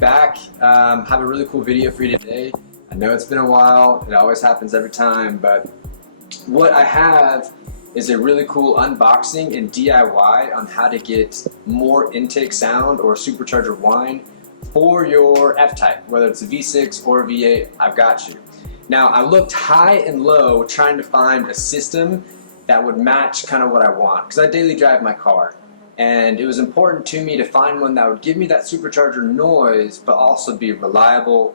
back. Have a really cool video for you today. I know it's been a while, it always happens every time, but what I have is a really cool unboxing and DIY on how to get more intake sound or supercharger whine for your F-Type, whether it's a V6 or a V8, I've got you. Now, I looked high and low trying to find a system that would match kind of what I want, because I daily drive my car. And it was important to me to find one that would give me that supercharger noise, but also be reliable,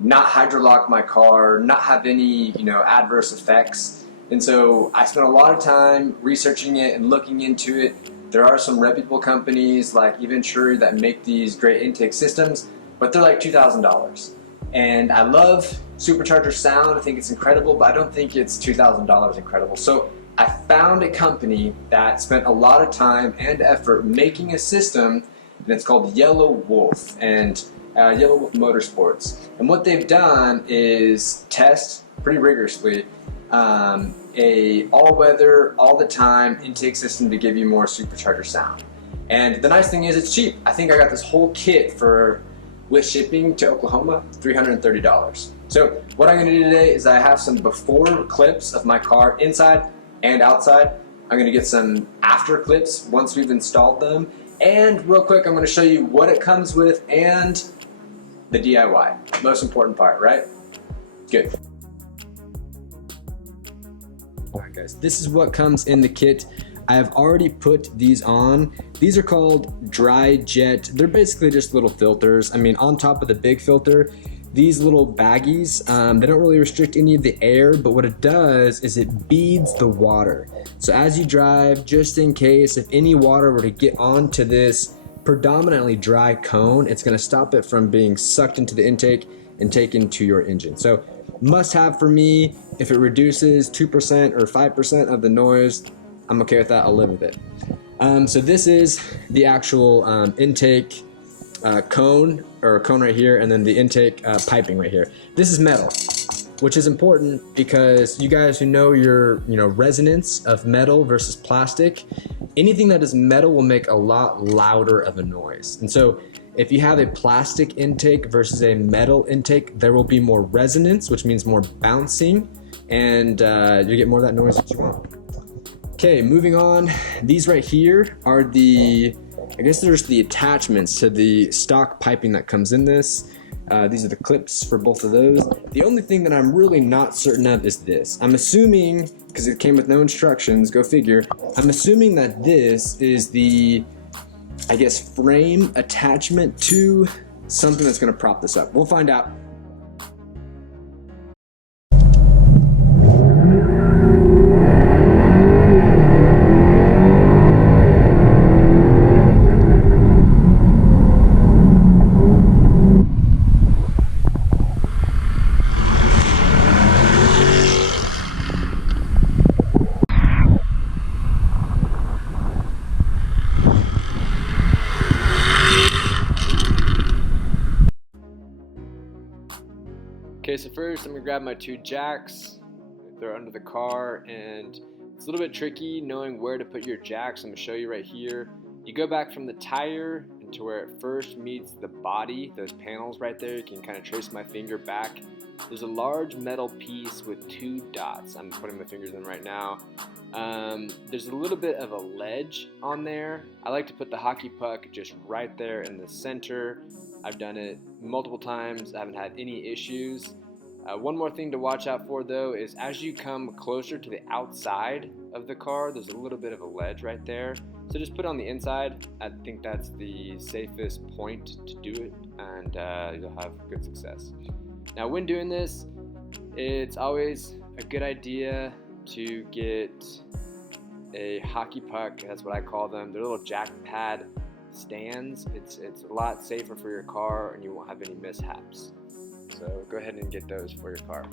not hydrolock my car, not have any, adverse effects. And so I spent a lot of time researching it and looking into it. There are some reputable companies like Venturi that make these great intake systems, but they're like $2,000. And I love supercharger sound, I think it's incredible, but I don't think it's $2,000 incredible. So I found a company that spent a lot of time and effort making a system, and it's called Yellow Wolf, and Yellow Wolf Motorsports. And what they've done is test pretty rigorously a all-weather, all-the-time intake system to give you more supercharger sound. And the nice thing is it's cheap. I think I got this whole kit for, with shipping to Oklahoma, $330. So what I'm going to do today is I have some before clips of my car inside and outside. I'm going to get some after clips once we've installed them, and real quick I'm going to show you what it comes with and the DIY. Most important part, right? Good. Alright guys, this is what comes in the kit. I have already put these on. These are called dry jet. They're basically just little filters. I mean, on top of the big filter, these little baggies, they don't really restrict any of the air, but what it does is it beads the water. So as you drive, just in case if any water were to get onto this predominantly dry cone, it's gonna stop it from being sucked into the intake and taken to your engine. So must have for me, if it reduces 2% or 5% of the noise, I'm okay with that, I'll live with it. So this is the actual intake cone right here, and then the intake piping right here. This is metal, which is important because you guys who know your resonance of metal versus plastic, anything that is metal will make a lot louder of a noise. And so if you have a plastic intake versus a metal intake, there will be more resonance, which means more bouncing, and you get more of that noise that you want. Okay, moving on. These right here are I guess there's the attachments to the stock piping that comes in this. These are the clips for both of those. The only thing that I'm really not certain of is this. I'm assuming, because it came with no instructions, go figure, I'm assuming that this is the, I guess, frame attachment to something that's gonna prop this up. We'll find out. Okay, so first I'm gonna grab my two jacks. They're under the car, and it's a little bit tricky knowing where to put your jacks. I'm gonna show you right here. You go back from the tire into where it first meets the body, those panels right there. You can kind of trace my finger back. There's a large metal piece with two dots. I'm putting my fingers in right now. There's a little bit of a ledge on there. I like to put the hockey puck just right there in the center. I've done it multiple times. I haven't had any issues. One more thing to watch out for though is as you come closer to the outside of the car, there's a little bit of a ledge right there. So just put it on the inside. I think that's the safest point to do it, and you'll have good success. Now when doing this, it's always a good idea to get a hockey puck. That's what I call them. They're little jack pad stands. It's a lot safer for your car, and you won't have any mishaps. So go ahead and get those for your car.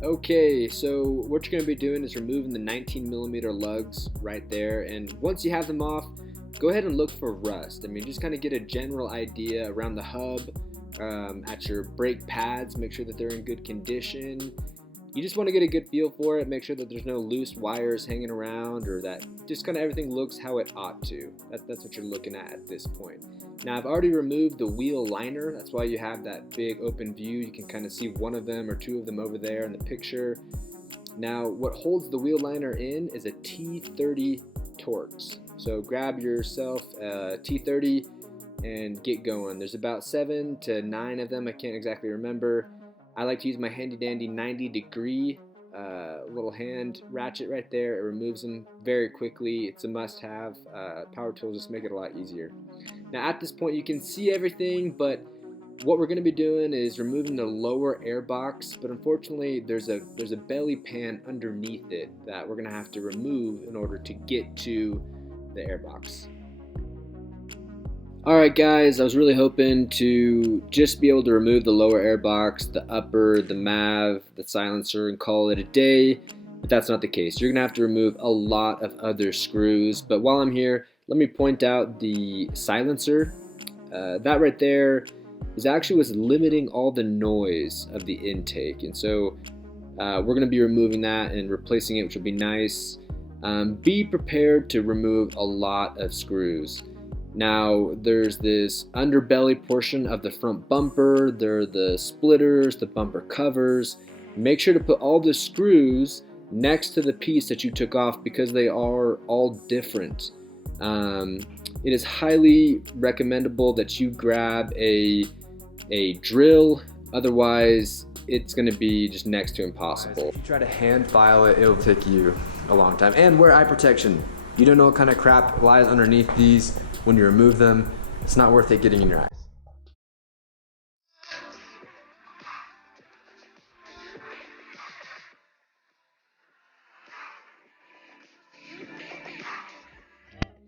Okay, so what you're going to be doing is removing the 19mm lugs right there, and once you have them off, go ahead and look for rust. I mean, just kind of get a general idea around the hub, at your brake pads, make sure that they're in good condition. You just want to get a good feel for it, make sure that there's no loose wires hanging around, or that just kind of everything looks how it ought to. That's what you're looking at this point. Now I've already removed the wheel liner, that's why you have that big open view. You can kind of see one of them or two of them over there in the picture. Now what holds the wheel liner in is a T30 Torx. So grab yourself a T30 and get going. There's about 7 to 9 of them, I can't exactly remember. I like to use my handy dandy 90-degree little hand ratchet right there. It removes them very quickly. It's a must-have. Power tools just make it a lot easier. Now at this point you can see everything, but what we're going to be doing is removing the lower airbox, but unfortunately there's a belly pan underneath it that we're going to have to remove in order to get to the airbox. Alright guys, I was really hoping to just be able to remove the lower airbox, the upper, the MAV, the silencer, and call it a day, but that's not the case. You're going to have to remove a lot of other screws, but while I'm here, let me point out the silencer. That right there is actually what's limiting all the noise of the intake, and so we're going to be removing that and replacing it, which will be nice. Be prepared to remove a lot of screws. Now there's this underbelly portion of the front bumper, there are the splitters, the bumper covers. Make sure to put all the screws next to the piece that you took off because they are all different. It is highly recommendable that you grab a drill, otherwise it's going to be just next to impossible. If you try to hand file it, it'll take you a long time. And wear eye protection. You don't know what kind of crap lies underneath these. When you remove them, it's not worth it getting in your eyes.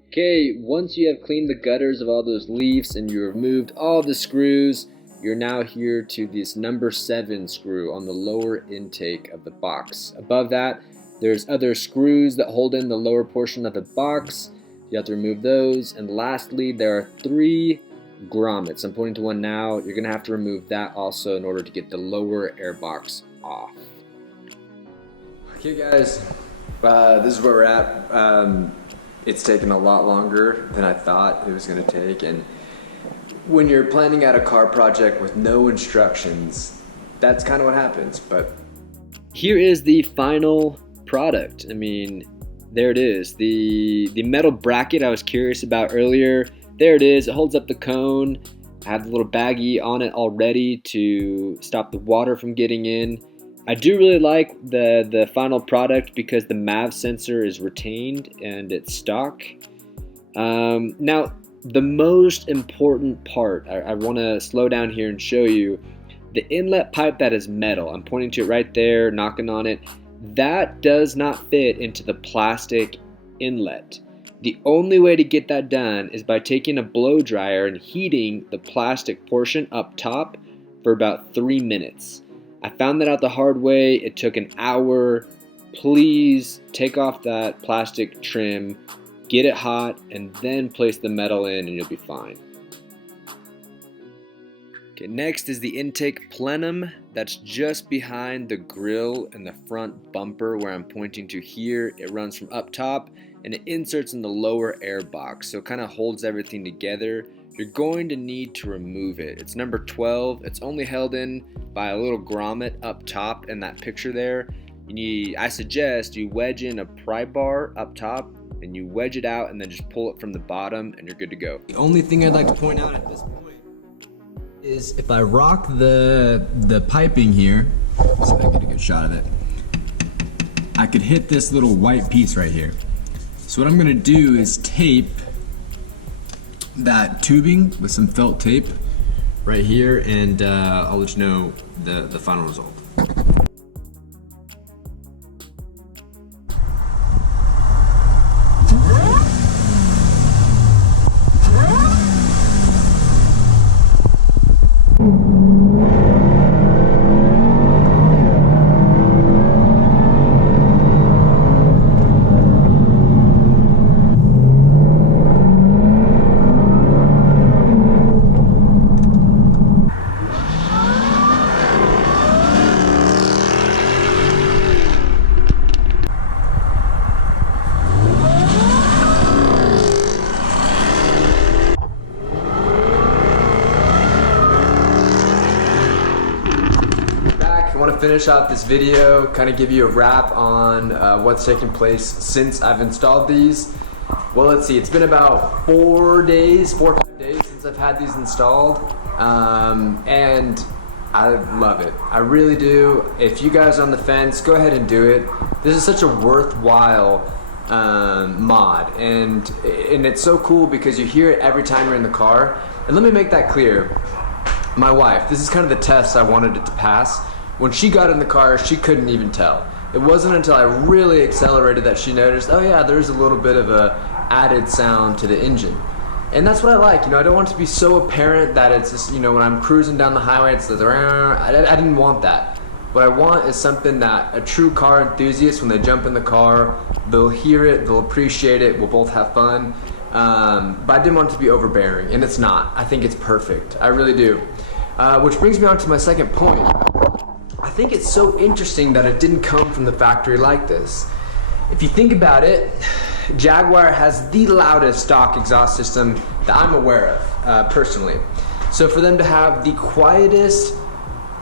Okay, once you have cleaned the gutters of all those leaves and you removed all the screws, you're now here to this number 7 screw on the lower intake of the box. Above that, there's other screws that hold in the lower portion of the box. You have to remove those. And lastly, there are 3 grommets. I'm pointing to one now. You're going to have to remove that also in order to get the lower airbox off. Okay guys, this is where we're at. It's taken a lot longer than I thought it was going to take. And when you're planning out a car project with no instructions, that's kind of what happens. But here is the final product. I mean, there it is, the metal bracket I was curious about earlier. There it is, it holds up the cone. I have the little baggie on it already to stop the water from getting in. I do really like the final product because the MAV sensor is retained and it's stock. Now the most important part, I want to slow down here and show you the inlet pipe that is metal. I'm pointing to it right there, knocking on it. That does not fit into the plastic inlet. The only way to get that done is by taking a blow dryer and heating the plastic portion up top for about 3 minutes. I found that out the hard way. It took an hour. Please take off that plastic trim, get it hot, and then place the metal in and you'll be fine. Okay, next is the intake plenum. That's just behind the grille and the front bumper where I'm pointing to here. It runs from up top and it inserts in the lower air box, so it kind of holds everything together. You're going to need to remove it. It's number 12. It's only held in by a little grommet up top in that picture there. I suggest you wedge in a pry bar up top and you wedge it out and then just pull it from the bottom and you're good to go. The only thing I'd like to point out at this point is if I rock the piping here, so I get a good shot of it, I could hit this little white piece right here. So what I'm gonna do is tape that tubing with some felt tape right here, and I'll let you know the final result. finish off this video, kind of give you a wrap on what's taken place since I've installed these. Well, let's see, it's been about 4 or 5 days since I've had these installed, and I love it. I really do. If you guys are on the fence, go ahead and do it. This is such a worthwhile mod, and it's so cool because you hear it every time you're in the car. And let me make that clear. My wife, this is kind of the test I wanted it to pass. When she got in the car, she couldn't even tell. It wasn't until I really accelerated that she noticed, oh yeah, there's a little bit of a added sound to the engine. And that's what I like, I don't want it to be so apparent that it's just, when I'm cruising down the highway, it's the, I didn't want that. What I want is something that a true car enthusiast, when they jump in the car, they'll hear it, they'll appreciate it, we'll both have fun. But I didn't want it to be overbearing, and it's not. I think it's perfect. I really do. Which brings me on to my second point. I think it's so interesting that it didn't come from the factory like this. If you think about it, Jaguar has the loudest stock exhaust system that I'm aware of, personally. So for them to have the quietest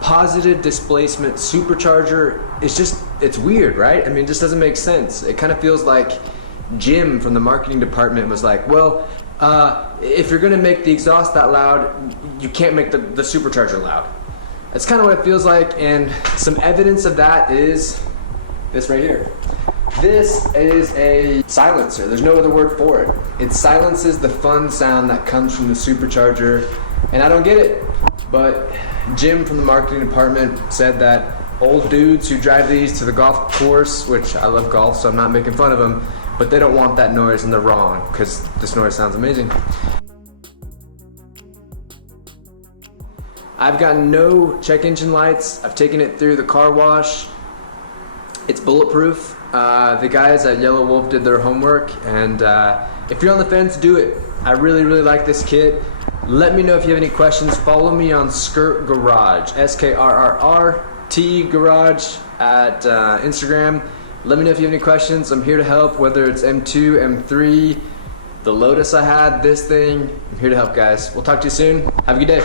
positive displacement supercharger, it's weird, right? I mean, it just doesn't make sense. It kind of feels like Jim from the marketing department was like, well, if you're gonna make the exhaust that loud, you can't make the supercharger loud. That's kind of what it feels like, and some evidence of that is this right here. This is a silencer. There's no other word for it. It silences the fun sound that comes from the supercharger, and I don't get it. But Jim from the marketing department said that old dudes who drive these to the golf course, which I love golf, so I'm not making fun of them, but they don't want that noise, and they're wrong, because this noise sounds amazing. I've gotten no check engine lights. I've taken it through the car wash. It's bulletproof. The guys at Yellow Wolf did their homework, and if you're on the fence, do it. I really, really like this kit. Let me know if you have any questions. Follow me on Skirt Garage, SKRRRT Garage at Instagram. Let me know if you have any questions. I'm here to help, whether it's M2, M3, the Lotus I had, this thing. I'm here to help, guys. We'll talk to you soon. Have a good day.